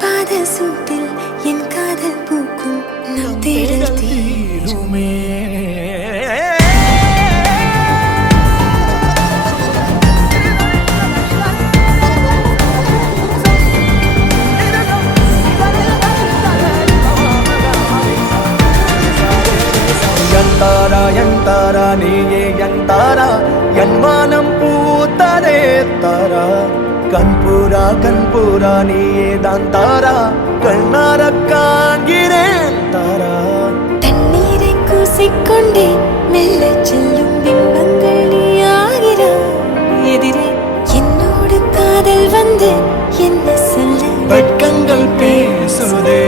பாத சூட்டில் என் காதல் பூக்கும் நம் தேடல் தீருமே. யந்தாரா யந்தாரா நீயே யந்தாரா என் வானம் பூத்ததே தாரா கண்பூரா நீயே தான் தாரா கண்ணார காண்கிறேன் தாரா. தண்ணீரை கூசிக்கொண்டே மெல்ல செல்லும் பிம்பங்கள் நீயாகிறாய் எதிரே என்னோடு காதல் வந்து என்ன சொல்ல வெட்கங்கள் பேசுதே.